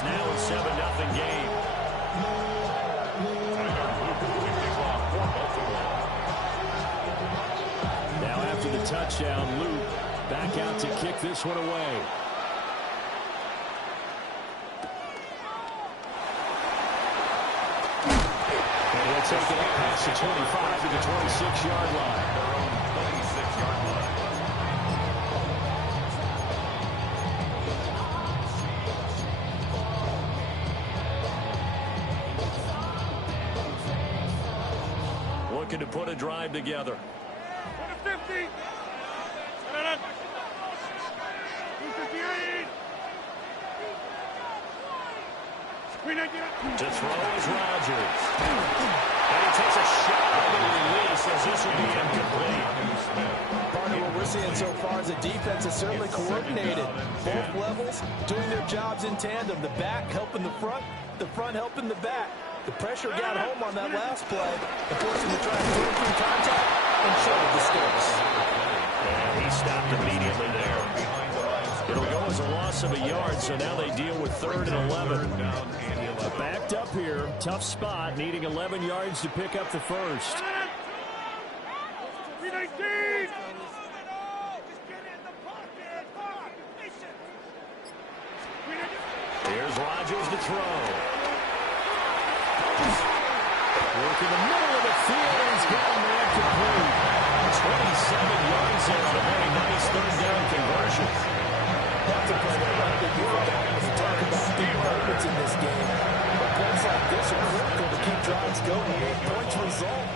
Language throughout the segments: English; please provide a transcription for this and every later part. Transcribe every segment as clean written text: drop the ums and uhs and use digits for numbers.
It's now a 7-0 game. Now after the touchdown, Luke back out to kick this one away. And he'll take it up past the 25 to the 26-yard line. Their own 26-yard line. Looking to put a drive together. 50. To throw is Rodgers. And he takes a shot on the release as this will be incomplete. Part of what we're seeing so far is the defense is certainly coordinated. Both levels doing their jobs in tandem. The back helping the front helping the back. The pressure got home on that last play, and forced him to try and throw through contact and showed the sticks. And he stopped immediately there. It'll go as a loss of a yard, so now they deal with 3rd and 11. Backed up here, tough spot, needing 11 yards to pick up the first. Here's Rodgers to throw. Work in the middle of the field, and he's got a man complete. 27 yards there on a very nice 3rd down conversion. That's a play that I think you forgot when you talk about big moments in this game. But plays like this are critical to keep drives going. Points result.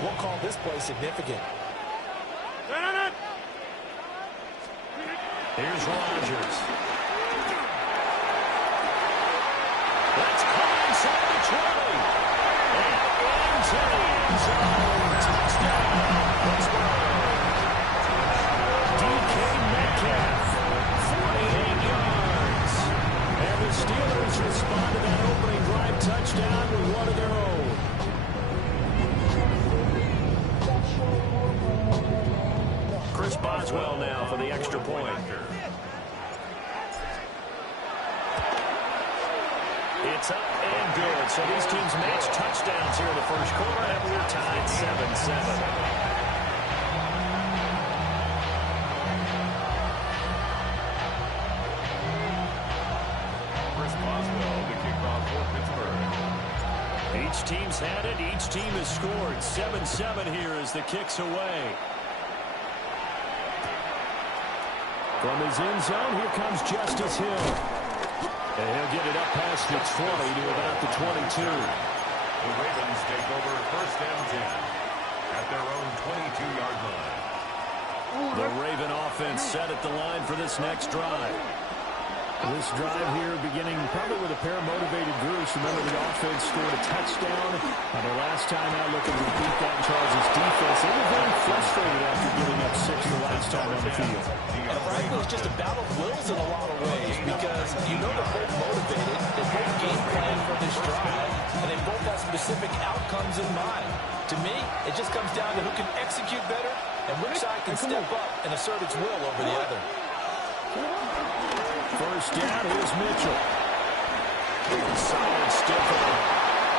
We'll call this play significant. Here's Rodgers. That's caught inside the 20. And into the end zone. Touchdown. DK Metcalf. 48 yards. And the Steelers respond to that opening drive touchdown with one of their own. Chris Boswell now for the extra point. It's up and good. So these teams match touchdowns here in the first quarter, and we're tied 7-7. Chris Boswell, the kickoff for Pittsburgh. Each team's had it. Each team has scored. 7-7 here as the kick's away. From his end zone, here comes Justice Hill. And he'll get it up past the 20 to about the 22. The Ravens take over 1st and 10 at their own 22-yard line. The Raven offense set at the line for this next drive. This drive here beginning probably with a pair of motivated groups. Remember, the offense scored a touchdown. And the last time out looking to beat that Charles' defense. They were very frustrated after giving up 6 the last time on the field. And frankly, it's just a battle of wills in a lot of ways because you know they're both motivated. They both game plan for this drive. And they both have specific outcomes in mind. To me, it just comes down to who can execute better and which side can step up and assert its will over the other. First down, here's Mitchell. Solid stiff arm.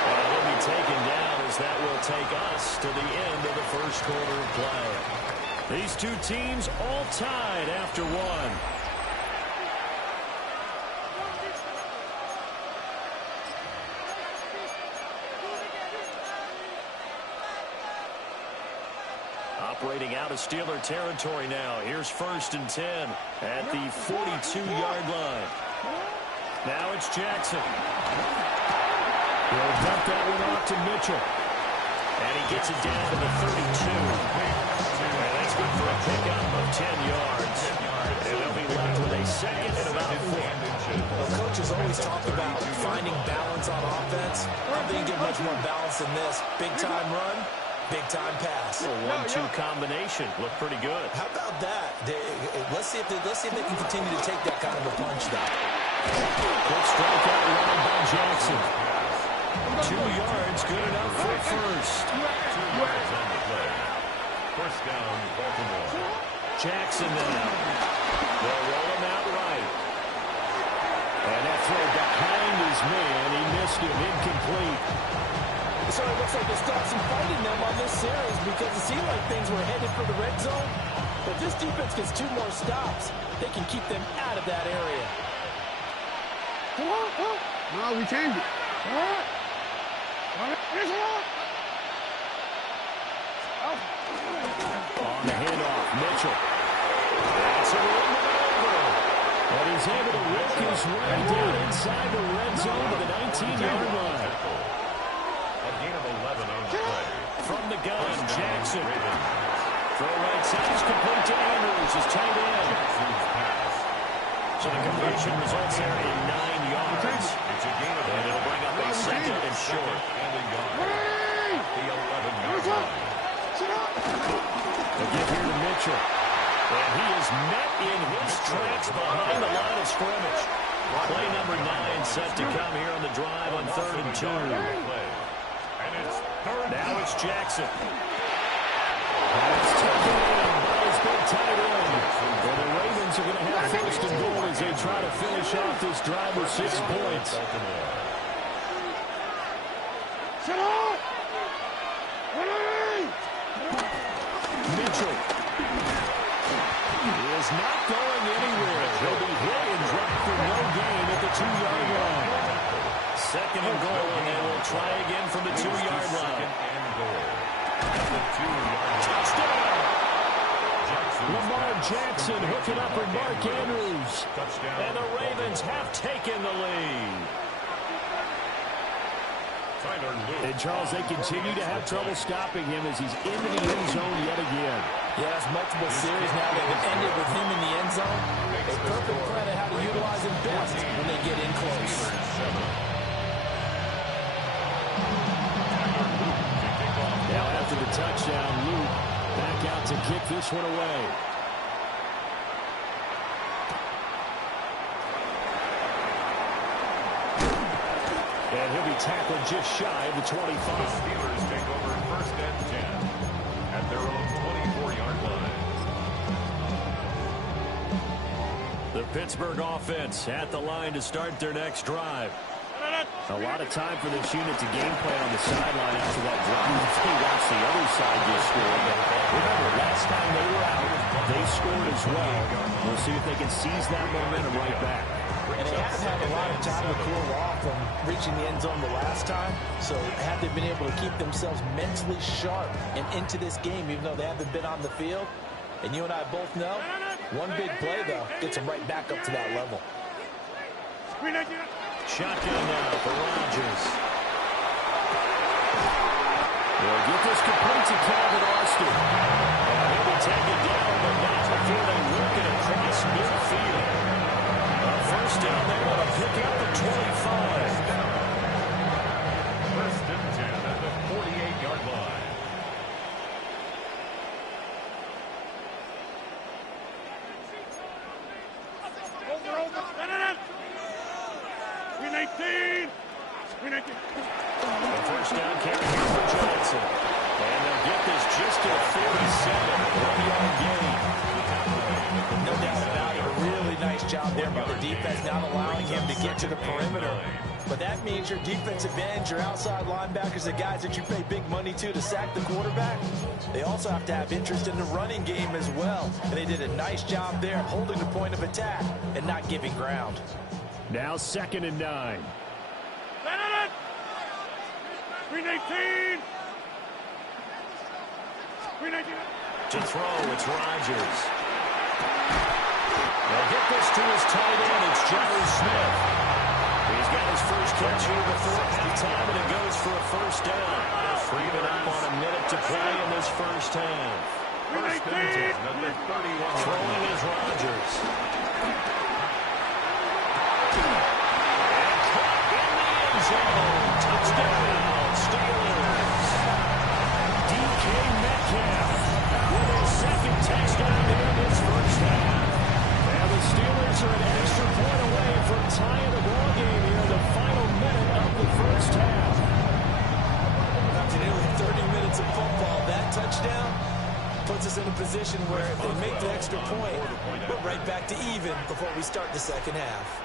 And he'll be taken down as that will take us to the end of the first quarter of play. These two teams all tied after one. Operating out of Steeler territory now. Here's 1st and 10 at the 42-yard line. Now it's Jackson. He'll dump that one off to Mitchell. And he gets it down to the 32. And that's good for a pickup of 10 yards. And they'll be left with a 2nd and about 4. Well, coaches always talk about finding balance on offense. I think you get much more balance than this. Big-time run. Big-time pass. A 1-2 combination. Looked pretty good. How about that? Let's see if they can continue to take that kind of a punch now. Quick strikeout run by Jackson. 2 yards, good enough for first. 2 yards on the play. First down, Baltimore. Jackson now. They'll roll him out right. And that throw behind his man. He missed him. Incomplete. So it looks like they start some fight in them on this series because it seemed like things were headed for the red zone. But if this defense gets 2 more stops, they can keep them out of that area. No, we changed it. On the handoff, Mitchell. That's a run over. And he's able to work his way down inside the red zone to the 19-yard line. A gain of 11 on the play. From the gun, Jackson. Throw right side is complete to Andrews, his tight end. So the conversion results there in 9 yards. It's a gain of And it'll bring up a second and short. And a yard. The 11-yard line. They'll give here to Mitchell. And he is met in his tracks behind the line of scrimmage. Play number 9 set to come here on the drive on 3rd and 2. And it's third. Now it's Jackson. It's taken in by his big tight end. And the Ravens are going to have 1st and goal as they try to finish off this drive with 6 points. Mitchell. He is not going anywhere. He'll be hit and dropped for no gain at the 2-yard line. 2nd and goal, and they will try again from the 2-yard line. Touchdown! Lamar Jackson hooking up with Mark Andrews. And the Ravens have taken the lead. And Charles, they continue to have trouble stopping him as he's into the end zone yet again. Yes, multiple series now that have ended with him in the end zone. A perfect plan of how to utilize him best when they get in close. Now after the touchdown, Luke back out to kick this one away. And he'll be tackled just shy of the 25. The Steelers take over 1st and 10 at their own 24-yard line. The Pittsburgh offense at the line to start their next drive. A lot of time for this unit to game plan on the sideline after that drive. They watched the other side just score. But remember, last time they were out, they scored as well. We'll see if they can seize that momentum right back. And they have had a lot of time to cool off from reaching the end zone the last time. So have they been able to keep themselves mentally sharp and into this game, even though they haven't been on the field? And you and I both know, one big play, though, gets them right back up to that level. Shotgun now for Rodgers. They'll get this complete to Calvin Austin. And he'll be taken down, but not before they work it across midfield. First down there on a pick up the 25. 1st and 10 at the 48-yard line. The first down carry here for Johnson. And they'll get this just to a 47. 1-yard gain. No doubt about it. A really nice job there by the defense, not allowing him to get to the perimeter. But that means your defensive ends, your outside linebackers, the guys that you pay big money to sack the quarterback, they also have to have interest in the running game as well. And they did a nice job there holding the point of attack and not giving ground. Now 2nd and 9. To throw, it's Rodgers. They'll get this to his tight end. It's Johnny Smith. He's got his first catch here before halftime, and it goes for a 1st down. Freeman up on a minute to play in this first half. 1st and 10 at the 31. Throwing is Rodgers. And caught in the end zone. Touchdown, Steelers. DK Metcalf with his 2nd touchdown in this first half. And the Steelers are an extra point away from tying the ball game here in the final minute of the first half. After nearly 30 minutes of football, that touchdown puts us in a position where if they make the extra point, we're right back to even before we start the second half.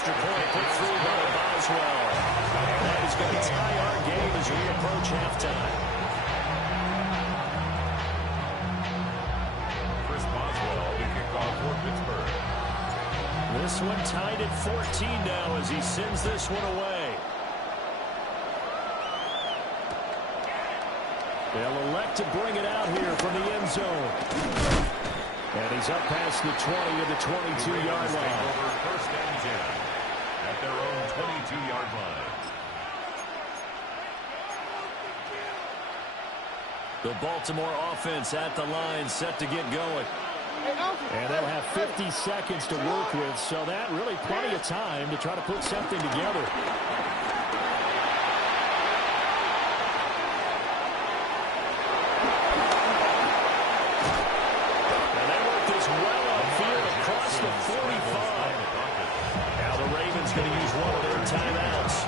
extra point put through by Boswell. And that is going to tie our game as we approach halftime. Chris Boswell, the kickoff for Pittsburgh. This one tied at 14 now as he sends this one away. They'll elect to bring it out here from the end zone. And he's up past the 20 of the 22-yard line. Over first and 10 at their own 22-yard line. The Baltimore offense at the line set to get going. And they'll have 50 seconds to work with, so that really plenty of time to try to put something together. And they work this well upfield across the 45. Now the Ravens going to use one of their timeouts,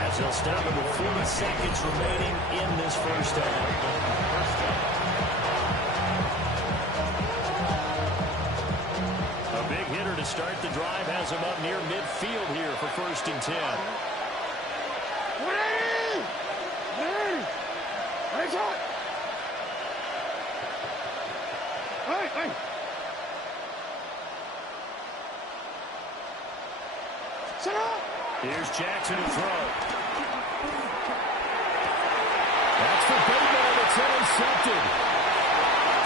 as they'll stop it with 40 seconds remaining in this first half. To start the drive has him up near midfield here for first and 10. Here's Jackson to throw. That's for Bateman, and it's intercepted.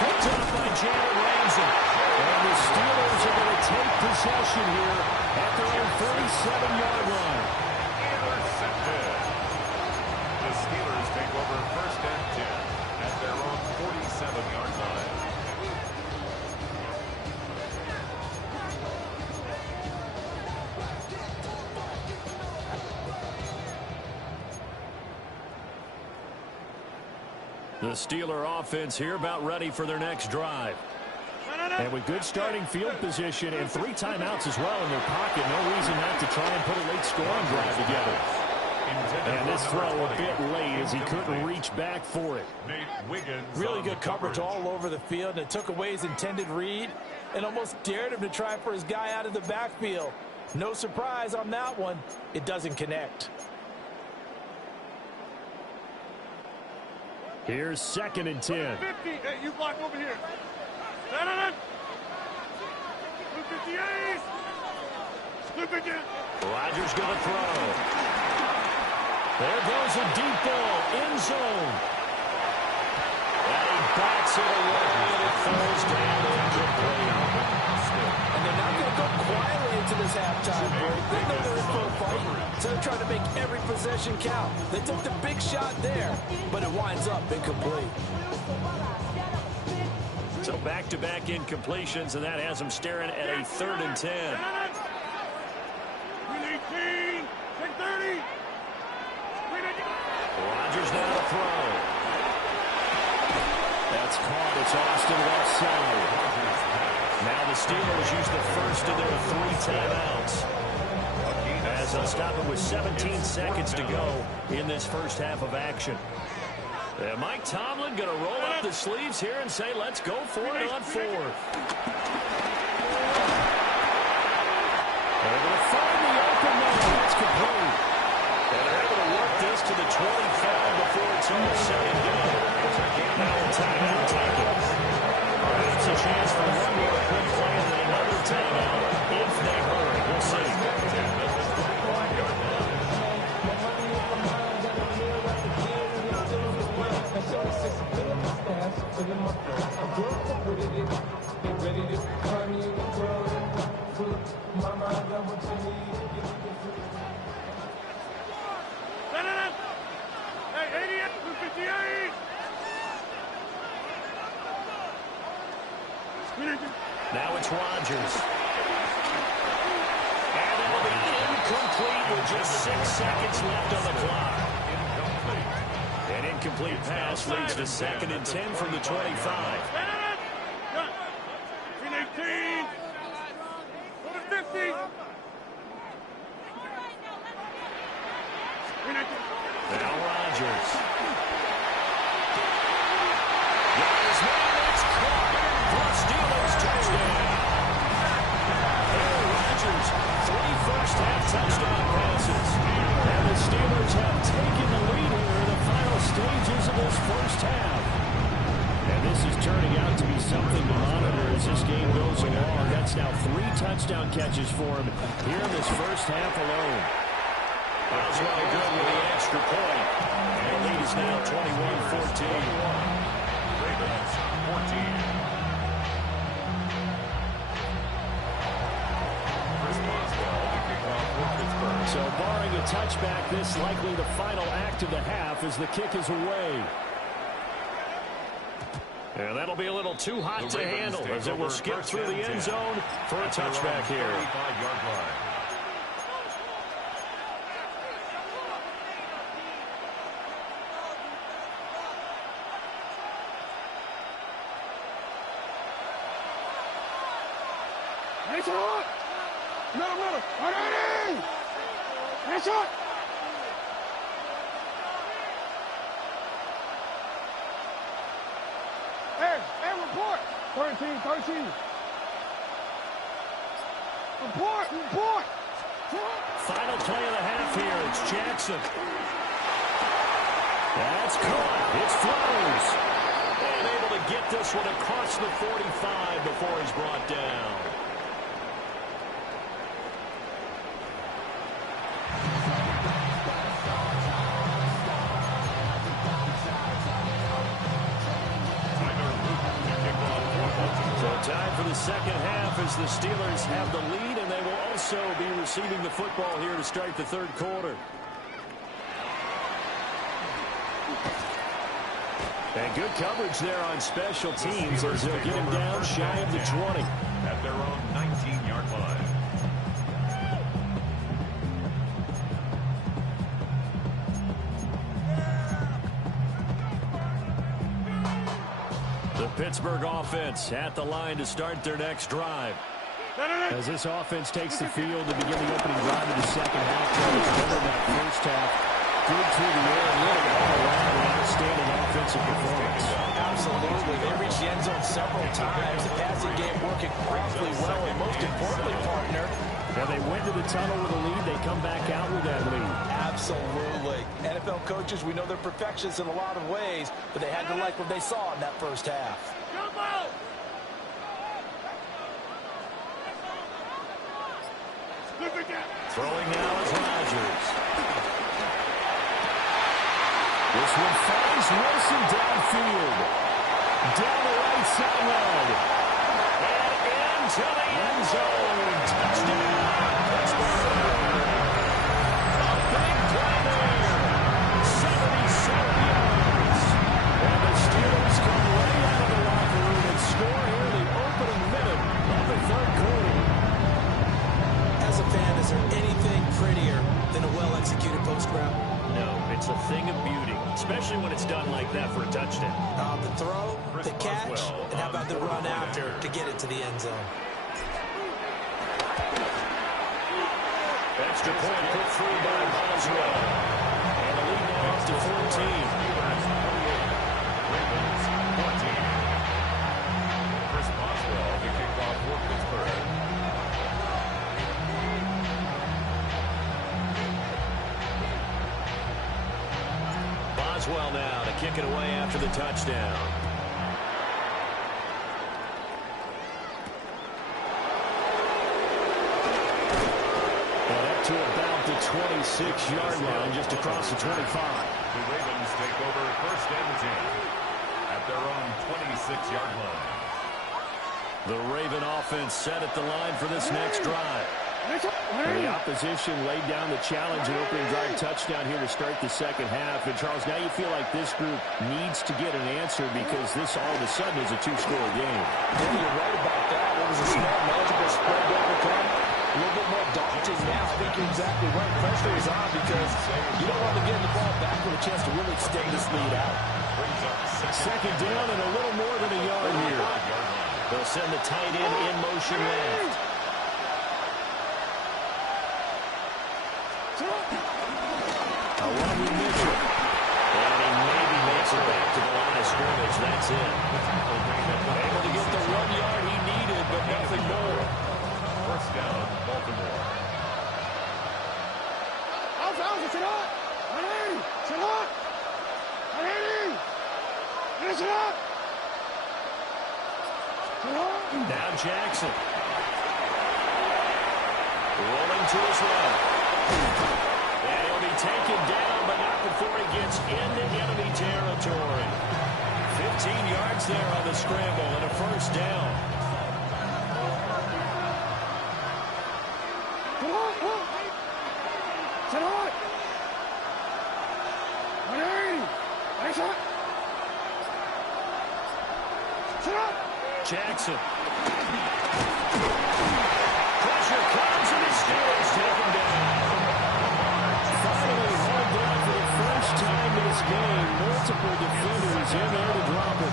Picked up by Janet Ramsey. And the Steelers are going to take possession here at their own 37-yard line. Intercepted. The Steelers take over first and 10 at their own 47-yard line. The Steeler offense here about ready for their next drive. And with good starting field position and 3 timeouts as well in their pocket, no reason not to try and put a late scoring drive together. And this throw a bit late as he couldn't reach back for it. Really good coverage all over the field, and it took away his intended read and almost dared him to try for his guy out of the backfield. No surprise on that one. It doesn't connect. Here's second and 10. 50. Hey, you block over here. Rodgers going to throw. There goes a deep ball, end zone. And he backs it away, and it falls down incomplete. And they're not going to go quietly into this halftime break. They know they're in for a fight, so they're trying to make every possession count. They took the big shot there, but it winds up incomplete. So back-to-back incompletions, and that has them staring at a 3rd and 10. Rodgers now to throw. That's caught. It's Austin left side. Now the Steelers use the first of their 3 timeouts, as they'll stop it with 17 seconds to go in this first half of action. Mike Tomlin going to roll up the sleeves here and say, let's go for it on 4th. They're going to find the open man. That's complete. And they're able to work this to the 25 before it's all said and done. Now a timeout taken. Perhaps a chance for one more quick play and then another timeout if they hurry. We'll see. Now it's Rodgers. And it'll be incomplete with just 6 seconds left on the clock. An incomplete pass leads to 2nd and 10 from the 25. Now Rodgers. Got his man, it's caught. The Steelers touchdown. Aaron Rodgers, 3 for 3 touchdown catches for him here in this first half alone. Boswell good with the extra point. And the lead is now 21-14. Ravens 14. So barring a touchback, this likely the final act of the half as the kick is away. And that'll be a little too hot to handle as it will skip through the end zone for a touchback here. 35-yard line. Nice on! Middle! Ready! Nice on! Hey, report! 13. Report! Final play of the half here. It's Jackson. That's caught. It's Flowers. And able to get this one across the 45 before he's brought down. Time for the second half as the Steelers have the lead, and they will also be receiving the football here to start the third quarter. And good coverage there on special teams as they'll get him down shy of the 20. At their own 19-yard line. Pittsburgh offense at the line to start their next drive. As this offense takes the field to begin the opening drive of the second half, it's better than that first half. Good through the air, really all around an outstanding offensive performance. Absolutely. They reached the end zone several times. The passing game working incredibly well, and most importantly, partner, when they went to the tunnel with a lead, they come back out with that lead. Absolutely. NFL coaches, we know they're perfectionists in a lot of ways, but they had to like what they saw in that first half. Throwing now is Rodgers. This one finds Wilson downfield. Down the right sideline. And into the end zone. Touchdown, Pittsburgh. A big play there. 77 yards. And the Steelers come right out of the locker room and score here in the opening minute of the third quarter. As a fan, is there anything prettier than a well-executed post route? No, it's a thing of beauty, especially when it's done like that for a touchdown. The throw, the catch, and how about the run after to get it to the end zone? Extra point put through by Boswell. And the lead now up to 14. Ravens 14. Chris Boswell to kick off for Pittsburgh. Boswell now to kick it away after the touchdown. And up to about the 26-yard line, just across the 25. The Ravens take over first and 10 at their own 26-yard line. The Raven offense set at the line for this next drive. And the opposition laid down the challenge and opening drive touchdown here to start the second half. And, Charles, now you feel like this group needs to get an answer because this all of a sudden is a two-score game. Yeah, you're right about that. It was a small, manageable spread to overcome. A little bit more daunting now. I think you're exactly right. Pressure is on because you don't want to get the ball back with a chance to really extend this lead out. Second down and a little more than a yard here. They'll send the tight end in motion left. And he maybe makes it back to the line of scrimmage. That's it. Able to get the 1 yard he needed, but nothing more. First down, Baltimore. Now Jackson. Rolling to his right. And he'll be taken down, but not before he gets into enemy territory. 15 yards there on the scramble and a first down. Set hot. 180. Nice hot. Set up. Jackson. Pressure comes, and the Steelers take him down. Finally hauled down for the first time this game. Multiple defenders in there to drop him.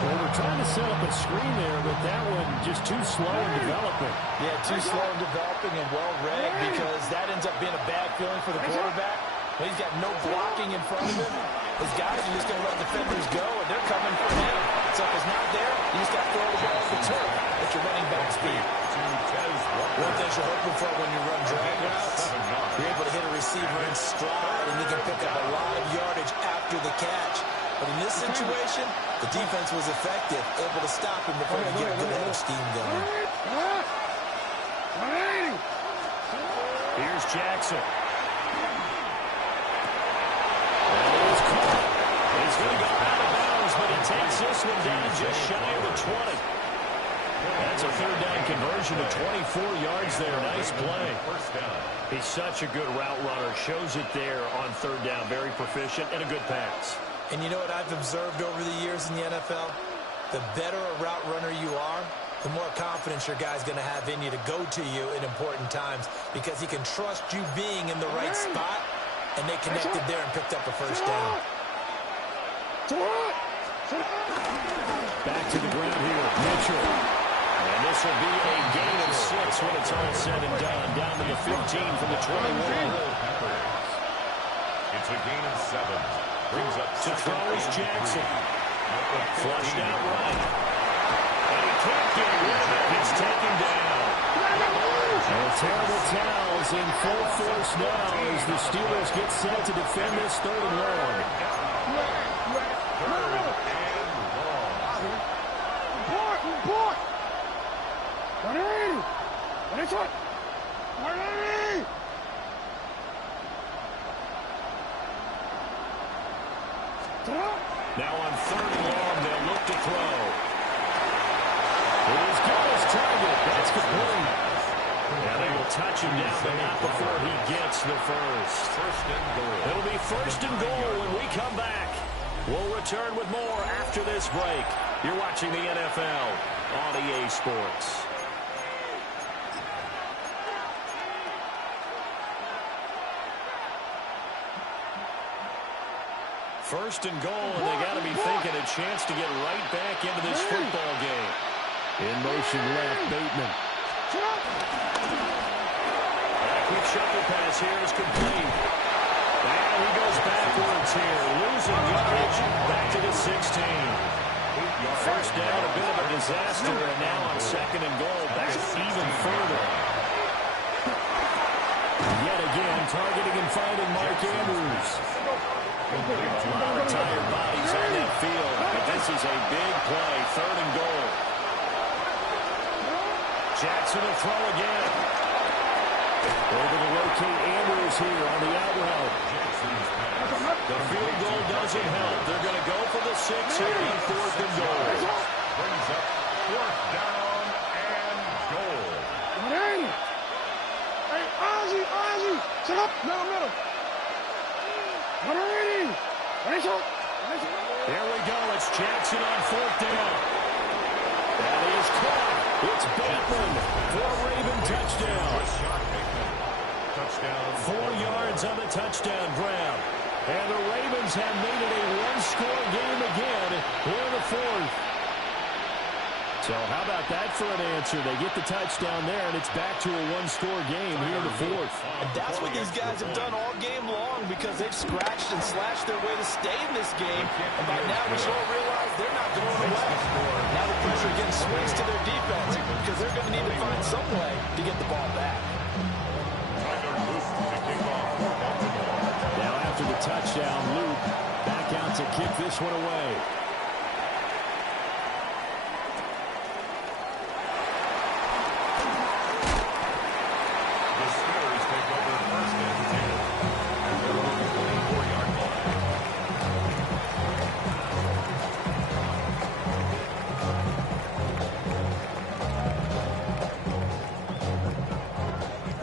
Well, we're trying to set up a screen there, but that one just too slow in developing. Yeah, too slow in developing and well read, because that ends up being a bad feeling for the quarterback. Well, he's got no blocking in front of him. His guys are just going to let defenders go, and they're coming for him. So if it's not there, you just got to throw the ball at the turf at your running back speed. One thing you're hoping for when you run drag routes, you're able to hit a receiver in stride, and he can pick up a lot of yardage after the catch. But in this situation, the defense was effective, able to stop him before he get a good head of steam going. 180. Here's Jackson. He's caught. He's going to go out of bounds, but he takes this one down just shy of the 20. That's a third down conversion to 24 yards there. Nice play. He's such a good route runner. Shows it there on third down. Very proficient and a good pass. And you know what I've observed over the years in the NFL? The better a route runner you are, the more confidence your guy's going to have in you to go to you in important times, because he can trust you being in the right spot, and they connected there and picked up a first down. Back to the ground here, Mitchell. And this will be a gain of 6 when it's all said and done. Down to the 15 from the 21. It's a gain of 7. Brings up to throw is Jackson. Flushed out right. And he can't get rid of it. He's taken down. And terrible towels in full force now as the Steelers get set to defend this third and long. Report. 180. Nice hot. 180. Now on third and long, they'll look to throw. He's got his target. That's complete. And they will touch him down, but not before he gets the first. First and goal. It'll be first and goal when we come back. We'll return with more after this break. You're watching the NFL on EA Sports. First and goal, and they got to be thinking a chance to get right back into this football game. In motion left, Bateman. A quick shuffle pass here is complete. And he goes backwards here, losing yardage back to the 16. First down, a bit of a disaster, and now on second and goal, back even further. Yet again, targeting and finding Mark Andrews. A lot of tired bodies on that field, but this is a big play, third and goal. Jackson will throw again. Able to locate Andrews here on the out route. The field goal doesn't help. They're going to go for the 6 here on fourth and goal. Brings up fourth down and goal. 180. Hey, Ozzy. Set up. Middle. 180. Nice hot. There we go. It's Jackson on fourth down. That is caught. It's Bateman for a Raven touchdown. 4 yards on the touchdown grab. And the Ravens have made it a one-score game again here in the fourth. So how about that for an answer? They get the touchdown there, and it's back to a one-score game here in the fourth. And that's what these guys have done all game long, because they've scratched and slashed their way to stay in this game. And by now, we should all realize they're not going away. Now the pressure again swings to their defense, because they're going to need to find some way to get the ball back. Now after the touchdown, Luke back out to kick this one away.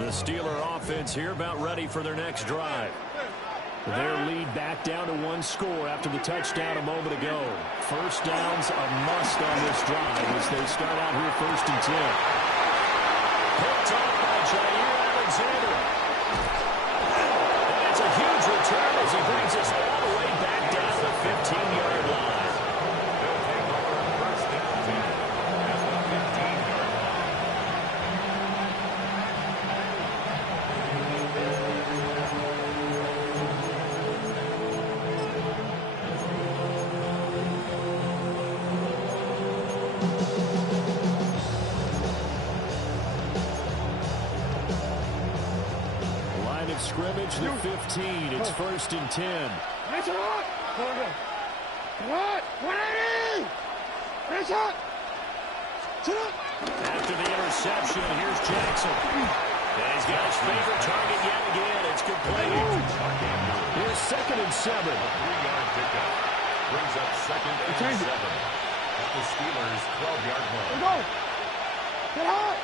The Steeler offense here about ready for their next drive. Their lead back down to one score after the touchdown a moment ago. First down's a must on this drive as they start out here 1st and 10. Picked off by Jair Alexander. And it's a huge return as he brings us all the way back down to the 15-yard line. They'll take over 1st and 10 at the 15-yard line. Scrimmage the 15. It's 1st and 10. That's it. What? 180. That's it. After the interception, here's Jackson. And he's got his favorite target yet again. It's complete. Here's 2nd and 7. 3-yard pickup brings up 2nd and 7 at the Steelers' 12-yard line. Go. Get out.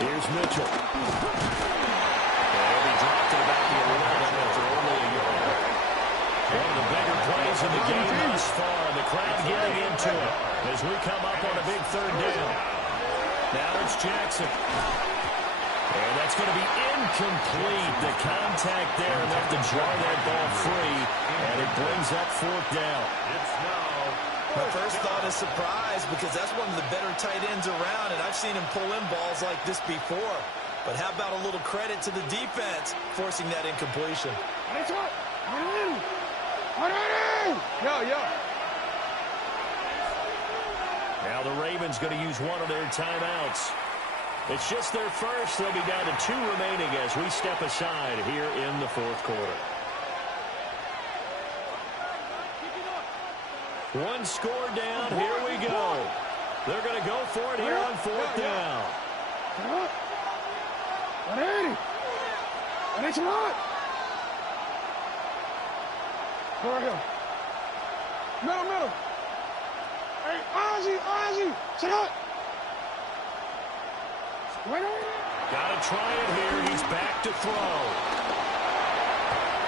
Here's Mitchell. And he dropped it about the 11 after only a yard. One of the bigger plays in the game thus far. The crowd getting into it as we come up on a big 3rd down. Now it's Jackson. And that's going to be incomplete. The contact there enough to jar that ball free. And it brings up 4th down. It's now. My first thought is surprise because that's one of the better tight ends around, and I've seen him pull in balls like this before. But how about a little credit to the defense forcing that incompletion? That's it. 180. Yeah. Now the Ravens going to use one of their timeouts. It's just their first. They'll be down to 2 remaining as we step aside here in the 4th quarter. One score down. Here we go. They're going to go for it here on 4th down. 180. And it's not. Over here. Middle. Hey, Ozzy. Sit up. Wait. Got to try it here. He's back to throw.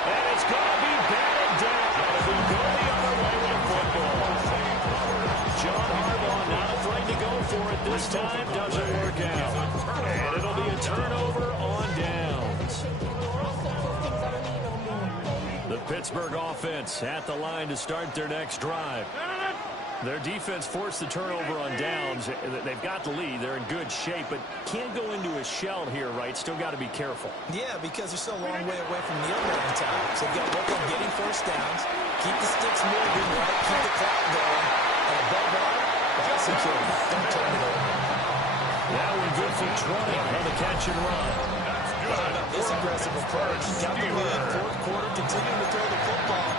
And it's going to be batted down. As we go the other way with the football. John Harbaugh not afraid to go for it this time. Doesn't work out. And it'll be a turnover on downs. The Pittsburgh offense at the line to start their next drive. Their defense forced the turnover on downs. They've got the lead. They're in good shape, but can't go into a shell here, right? Still got to be careful. Yeah, because they're still a long way away from kneel down time. So they've got to work on getting first downs, keep the sticks moving, right? Keep the clock going. And above all, ball security. Don't turn it over. Now we're good for 20 on the catch and run. How about this aggressive approach? Got the lead, 4th quarter, continuing to throw the football.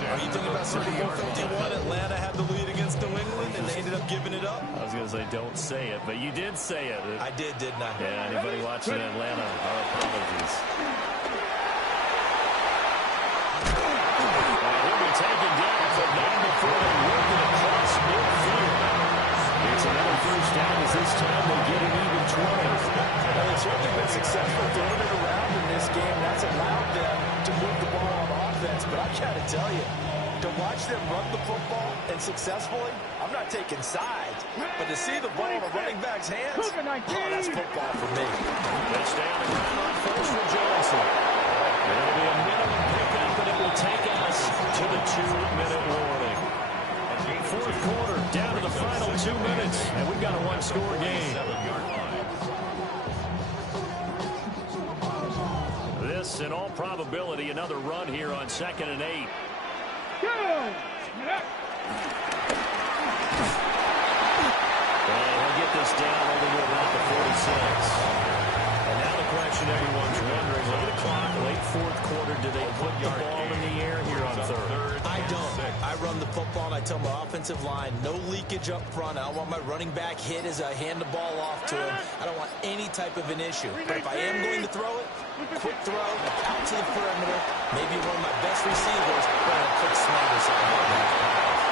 Are you thinking about Super Bowl 51? Atlanta had the lead against New England, and they ended up giving it up? I was going to say don't say it, but you did say it. I did, didn't I? Yeah, anybody watching Atlanta, our apologies. He'll be taken down, but not before they work it across midfield. It's another first down as this time they get an even 20. Well, they've certainly been successful throwing it around in this game. That's allowed them to move the ball on offense. But I got to tell you, to watch them run the football and successfully, I'm not taking sides. But to see the ball in a running back's hands, oh, that's football for me. Touchdown and run on first for Johnson. It'll be a minimum pickup, but it will take us to the 2-minute warning. 4th quarter, down to the final 2 minutes, and we've got a 1-score game. This, in all probability, another run here on 2nd and 8. And he'll get this down over to about the 46. And now the question everyone's wondering, look at the clock, late 4th quarter, do they put the ball in the air here on 3rd? I don't. I run the football, and I tell my offensive line, no leakage up front. I don't want my running back hit as I hand the ball off to him. I don't want any type of an issue. But if I am going to throw it, quick throw, out to the perimeter, maybe one of my best receivers, but a quick smack or something.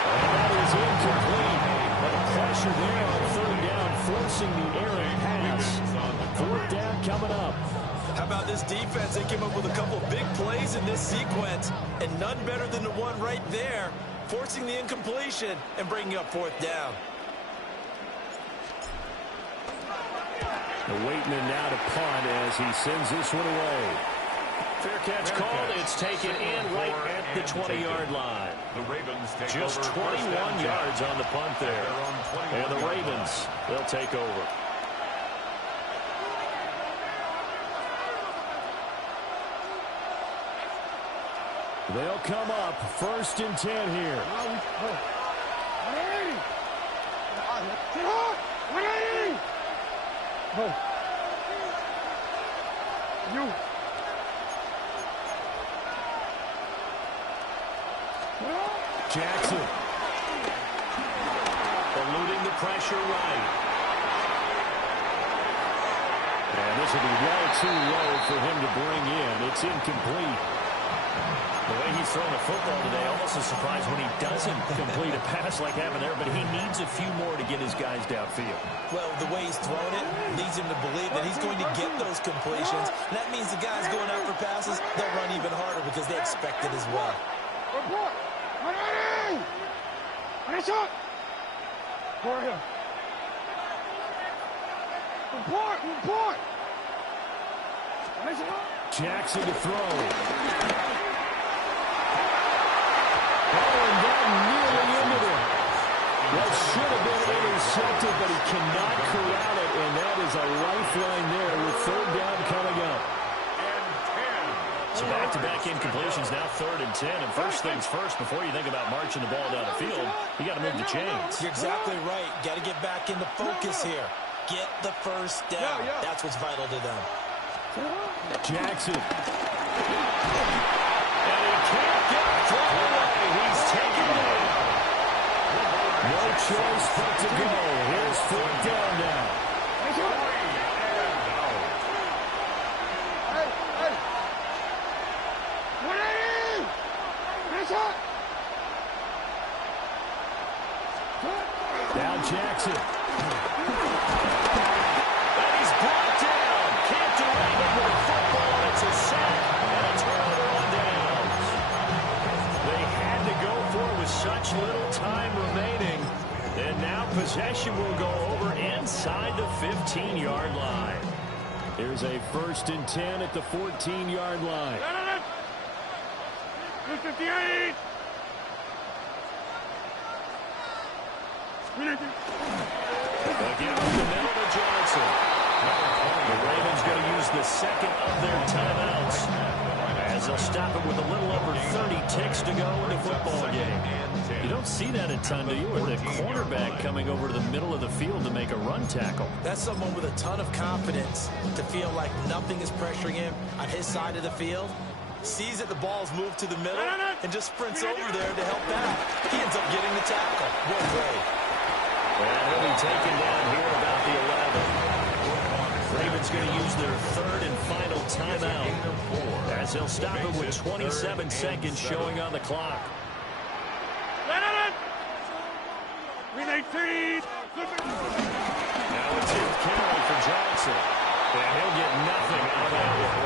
And that is incomplete. But pressure there on 3rd down, forcing the errant pass. coming up. How about this defense? They came up with a couple big plays in this sequence, and none better than the one right there, forcing the incompletion and bringing up fourth down. They're waiting in now to punt as he sends this one away. Fair catch called. It's taken in right at the 20-yard line. The Ravens take Just over 21 yards on the punt there. And the Ravens, they'll take over. They'll come up 1st and 10 here. Jackson. Eluding the pressure right. And this will be way too low for him to bring in. It's incomplete. The way he's throwing the football today, almost a surprise when he doesn't complete a pass like happened there, but he needs a few more to get his guys downfield. Well, the way he's throwing it leads him to believe that he's going to get those completions. And that means the guys going out for passes, they'll run even harder because they expect it as well. Jackson to throw. And that nearly ended it. That should have been intercepted, but he cannot corral it, and that is a lifeline there with 3rd down coming up. So back-to-back incompletions, now 3rd and 10. And first things first, before you think about marching the ball down the field, you got to move the chains. You're exactly right. Got to get back into focus here. Get the first down. That's what's vital to them. Jackson. And he can't get it thrown away. He's taken down. No choice but to go. Here's 4th down now. Now Jackson. And he's brought down. Can't do anything with the football. It's a sack and a turnover on downs. They had to go for it with such little time remaining. And now possession will go over inside the 15-yard line. Here's a 1st and 10 at the 14-yard line. 58. Again up the middle to Johnson. The Ravens going to use the second of their timeouts as they'll stop it with a little over 30 ticks to go in the football game. You don't see that a ton, do you? With the cornerback coming over to the middle of the field to make a run tackle. That's someone with a ton of confidence to feel like nothing is pressuring him on his side of the field. Sees that the ball's moved to the middle and just sprints over there to help out. He ends up getting the tackle. Well played. And he'll be taken down here about the 11. Ravens going to use their 3rd and final timeout as they'll stop it with 27 seconds showing on the clock. Win 18. Now it's in carry for Johnson. And he'll get nothing out of that one.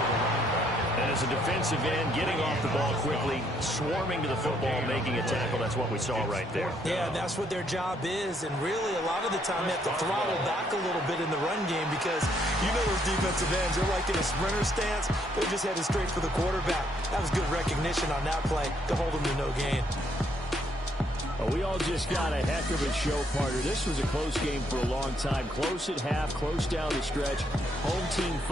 And as a defensive end, getting off the ball quickly, swarming to the football, making a tackle, that's what we saw right there. Yeah, that's what their job is. And really, a lot of the time, they have to throttle back a little bit in the run game because you know those defensive ends, they're like in a sprinter stance. They're just headed straight for the quarterback. That was good recognition on that play to hold them to no gain. Well, we all just got a heck of a show, partner. This was a close game for a long time. Close at half, close down the stretch. Home team